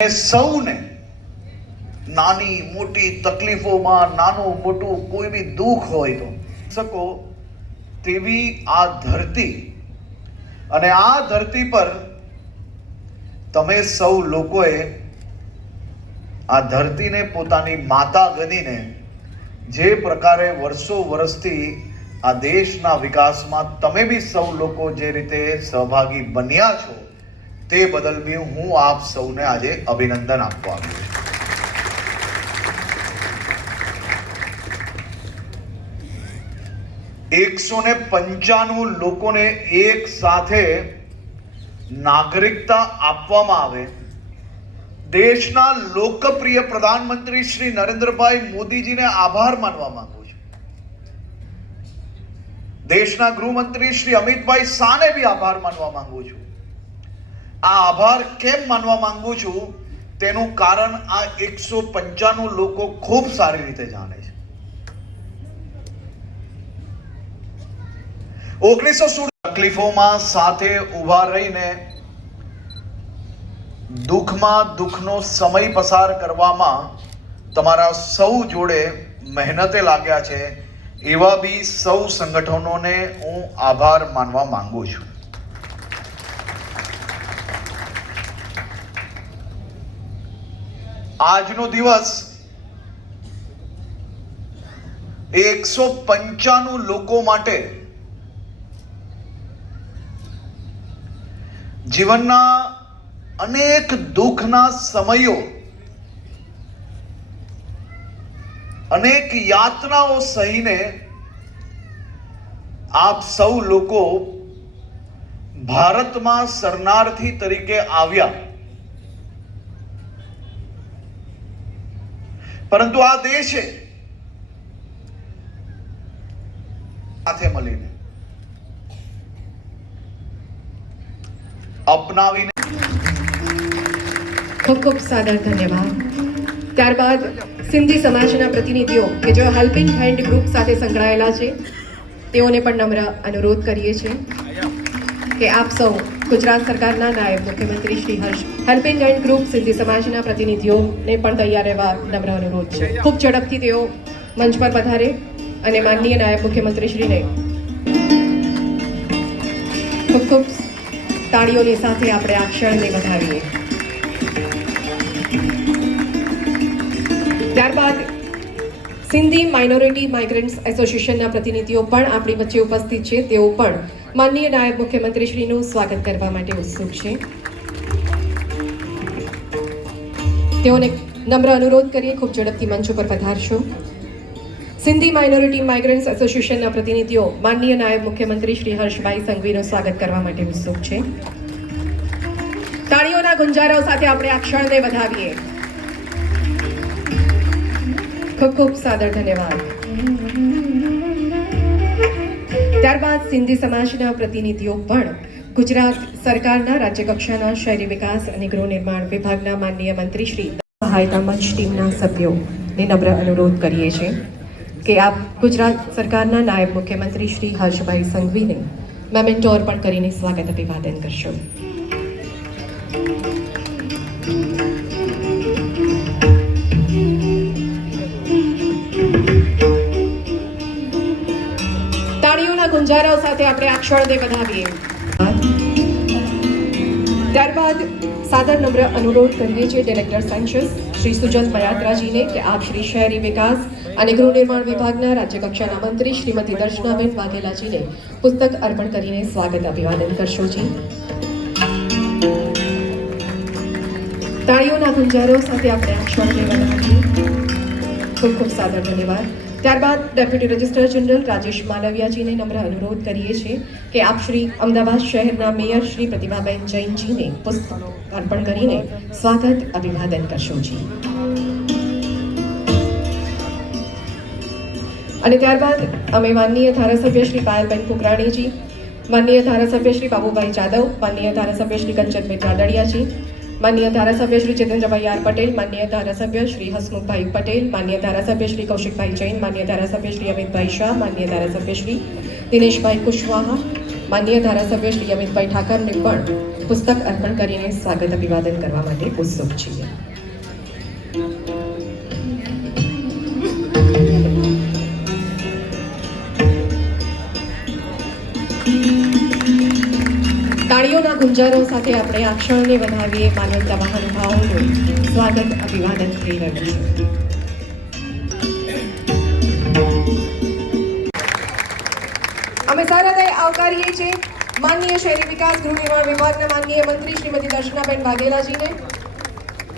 સૌને નાની મોટી તકલીફોમાં નાનું મોટું કોઈ બી દુઃખ હોય તો શકો તેવી આ ધરતી અને આ ધરતી પર તમે સૌ લોકોએ આ ધરતીને પોતાની માતા ગણીને જે પ્રકારે વર્ષો વર્ષથી આ દેશના વિકાસમાં તમે બી સૌ લોકો જે રીતે સહભાગી બન્યા છો તે બદલ બી હું આપ સૌને આજે અભિનંદન આપવા આવ્યો છું। 195 લોકોને એક સાથે નાગરિકતા આપવામાં આવે, દેશના લોકપ્રિય પ્રધાનમંત્રી શ્રી નરેન્દ્રભાઈ મોદીજીને આભાર માનવા માંગુ છું। દેશના ગૃહમંત્રી શ્રી અમિતભાઈ શાહને બી આભાર માનવા માંગુ છું। આ આભાર કેમ માનવા માંગુ છું તેનું કારણ આ 195 લોકો ખૂબ સારી રીતે જાણે છે। 1916 તકલીફોમાં સાથે ઊભા રહીને દુઃખમાં દુઃખનો સમય પસાર કરવામાં તમારા સૌ જોડે મહેનતે લાગ્યા છે એવા બી સૌ સંગઠનોને હું આભાર માનવા માંગુ છું। આજનો દિવસ 195 લોકો માટે જીવનના અનેક દુઃખના સમયો, અનેક યાતનાઓ સહીને આપ સૌ લોકો ભારતમાં શરણાર્થી તરીકે આવ્યા, પરંતુ આ દેશે સાથે મળીને અપનાવીને ખૂબ ખૂબ સાદર ધન્યવાદ। ત્યારબાદ સિંધી સમાજના પ્રતિનિધિઓ કે જેઓ હેલ્પિંગ હેન્ડ ગ્રુપ સાથે સંકળાયેલા છે તેઓને પણ નમ્ર અનુરોધ કરીએ છીએ કે આપ સૌ ગુજરાત સરકારના નાયબ મુખ્યમંત્રી Shri Harsh helping hand group Sindhi સમાજના પ્રતિનિધિઓને પણ તૈયાર રહેવા નમ્ર અનુરોધ છે। ખૂબ ઝડપથી તેઓ મંચ પર પધારે અને માનનીય નાયબ મુખ્યમંત્રી શ્રીને ખૂબ ખૂબ તાળીઓની સાથે આપણે આ ક્ષણને વધાવીએ। ત્યારબાદ સિંધી માઇનોરિટી માઇગ્રન્ટ્સ એસોસિએશનના પ્રતિનિધિઓ પણ આપણી વચ્ચે ઉપસ્થિત છે, તેઓ પણ માનનીય નાયબ મુખ્યમંત્રી શ્રીનું સ્વાગત કરવા માટે ઉત્સુક છે। તેઓને નમ્ર અનુરોધ કરીએ ખૂબ ઝડપથી મંચ ઉપર પધારશો। સિંધી માઇનોરિટી માઇગ્રન્ટ્સ એસોસિએશનના પ્રતિનિધિઓ માનનીય નાયબ મુખ્યમંત્રી શ્રી હર્ષભાઈ સંઘવીનું સ્વાગત કરવા માટે ઉત્સુક છે। તાળીઓના ગુંજારાઓ સાથે આપણે આ ક્ષણને વધાવીએ। ખૂબ ખૂબ સાદર ધન્યવાદ। ત્યારબાદ સિંધી સમાજના પ્રતિનિધિઓ પણ ગુજરાત સરકારના રાજ્ય કક્ષાના શહેરી વિકાસ અને ગૃહ નિર્માણ વિભાગના માનનીય મંત્રી શ્રી સહાયતા મંચ ટીમના સભ્યોને નમ્ર અનુરોધ કરીએ છીએ કે આપ ગુજરાત સરકારના નાયબ મુખ્યમંત્રી શ્રી હર્ષભાઈ સંઘવીને મેમેન્ટો અર્પણ કરીને સ્વાગત અભિવાદન કરશો। તાળીઓના ગુંજારાઓ સાથે આપણે આ ક્ષણને વધાવીએ। ત્યારબાદ સાદર નમ્ર અનુરોધ કરીએ છીએ ડિરેક્ટર સેન્સસ શ્રી સુજલ મયાત્રાજીને કે આપ શ્રી શહેરી વિકાસ અને ગૃહ નિર્માણ વિભાગના રાજ્ય કક્ષાના મંત્રી શ્રીમતી દર્શનાબેન વાઘેલાજીને પુસ્તક અર્પણ કરીને સ્વાગત અભિવાદન કરશો જી। તાળીઓના ગુંજારો સાથે આપણે આ ક્ષણને વધાવીએ। ખૂબ ખૂબ સાદર ધન્યવાદ। ત્યારબાદ ડેપ્યુટી રજિસ્ટ્રાર જનરલ રાજેશ માલવિયાજીને નમ્ર અનુરોધ કરીએ છીએ કે આપ શ્રી અમદાવાદ શહેરના મેયર શ્રી પ્રતિભાબેન જૈનજીને પુસ્તક અર્પણ કરીને સ્વાગત અભિવાદન કરશો જી। અને ત્યારબાદ અમે માનનીય ધારાસભ્ય શ્રી પાયલબેન કુકરાણીજી, માનનીય ધારાસભ્ય શ્રી બાબુભાઈ જાદવ, માનનીય ધારાસભ્ય શ્રી કંચનબેન રાદડિયાજી, માનનીય ધારાસભ્ય શ્રી ચેતેન્દ્રભાઈ આર પટેલ, માનનીય ધારાસભ્ય શ્રી હસમુખભાઈ પટેલ, માનનીય ધારાસભ્ય શ્રી કૌશિકભાઈ જૈન, માનનીય ધારાસભ્ય શ્રી અમિતભાઈ શાહ, માનનીય ધારાસભ્ય શ્રી દિનેશભાઈ કુશવાહા, માનનીય ધારાસભ્ય શ્રી અમિતભાઈ ઠાકરને પણ પુસ્તક અર્પણ કરીને સ્વાગત અભિવાદન કરવા માટે ઉત્સુક છીએ. તાળીઓના ગુંજારો સાથે આપણે આ ક્ષણને વધાવીએ. માનવતા મહાનુભાવોનું સ્વાગત અભિવાદન થઈ રહ્યું છે. અમે સારાદાય આવકારીએ છીએ માનનીય શહેરી વિકાસ ગૃહ નિર્માણ વિભાગના માનનીય મંત્રી શ્રીમતી દર્શનાબેન વાઘેલાજીને.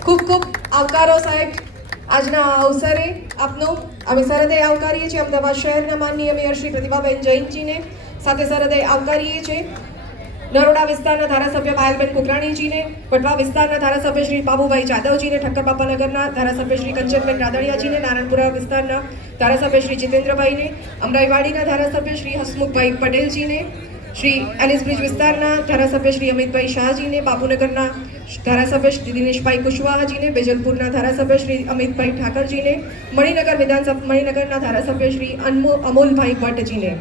ખૂબ ખૂબ આવકારો સાહેબ આજના આ અવસરે આપનો. અમે સારાદાય આવકારીએ છીએ અમદાવાદ શહેરના માનનીય મેયર શ્રી પ્રતિભાબેન જૈનજીને. સાથે સારાદાય આવકારીએ છીએ નરોડા વિસ્તારના ધારાસભ્ય પાયલબેન કુકરાણીજીને, પટવા વિસ્તારના ધારાસભ્ય શ્રી બાબુભાઈ જાદવજીને, ઠક્કર બાપાનગરના ધારાસભ્ય શ્રી કંચનબેન રાદડિયાજીને, નારણપુરા વિસ્તારના ધારાસભ્ય શ્રી જીતેન્દ્રભાઈને, અમરાઈવાડીના ધારાસભ્ય શ્રી હસમુખભાઈ પટેલજીને, શ્રી એલિસબ્રિજ વિસ્તારના ધારાસભ્ય શ્રી અમિતભાઈ શાહજીને, બાપુનગરના ધારાસભ્ય શ્રી દિનેશભાઈ કુશવાહાજીને, બેજલપુરના ધારાસભ્ય શ્રી અમિતભાઈ ઠાકરજીને, મણિનગરના ધારાસભ્ય શ્રી અમોલભાઈ ભટ્ટજીને.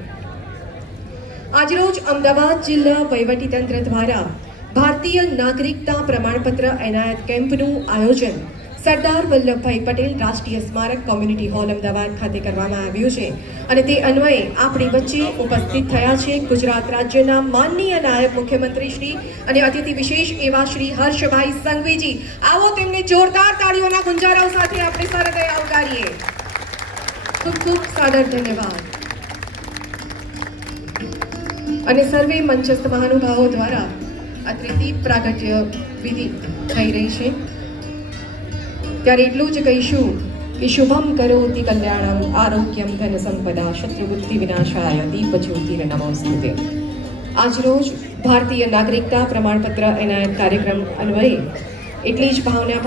આજરોજ અમદાવાદ જિલ્લા વહીવટીતંત્ર દ્વારા ભારતીય નાગરિકતા પ્રમાણપત્ર એનાયત કેમ્પનું આયોજન સરદાર વલ્લભભાઈ પટેલ રાષ્ટ્રીય સ્મારક કોમ્યુનિટી હોલ અમદાવાદ ખાતે કરવામાં આવ્યું છે. અને તે અન્વયે આપણી વચ્ચે ઉપસ્થિત થયા છે ગુજરાત રાજ્યના માનનીય નાયબ મુખ્યમંત્રી શ્રી અને અતિથિ વિશેષ એવા શ્રી હર્ષભાઈ સંઘવીજી. આવો તેમને જોરદાર તાળીઓના ગુંજારાઓ સાથે આપણે સારાદાય આવકારીએ. ખૂબ ખૂબ સાદર ધન્યવાદ. અને સર્વે મંચસ્થ મહાનુભાવો દ્વારા આ તૃતીય પ્રાગટ્ય વિધિ થઈ રહી છે. ત્યારે એટલું જ કહીશું કે શુભમ કરોતિ કલ્યાણમ આરોગ્યમ ધન સંપદા શત્રુબુદ્ધિ વિનાશાય દીપ જ્યોતિર નમોસ્તુતે. આજરોજ ભારતીય નાગરિકતા પ્રમાણપત્ર એનાયત કાર્યક્રમ અન્વયે એટલી જ ભાવના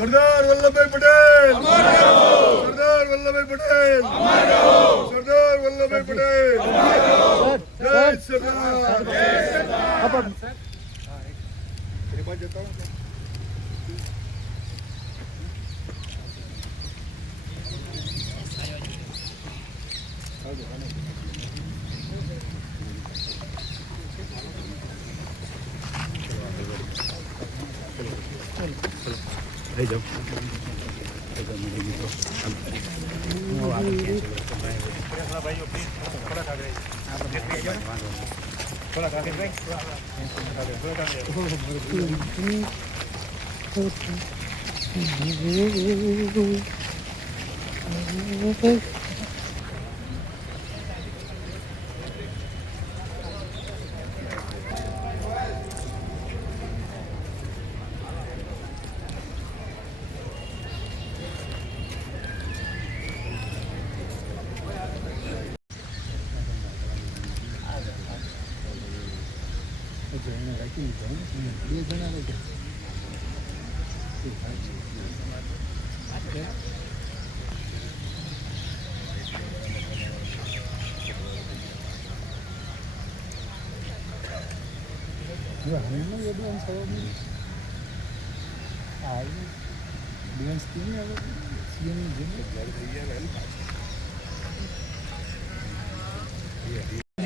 सरदार वल्लभभाई पटेल सरदार वल्लभभाई पटेल सरदार वल्लभभाई पटेल जय सरदार થઈ જાઓ.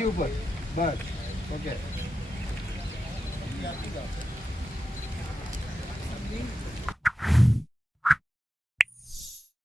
ऊपर बस ओके.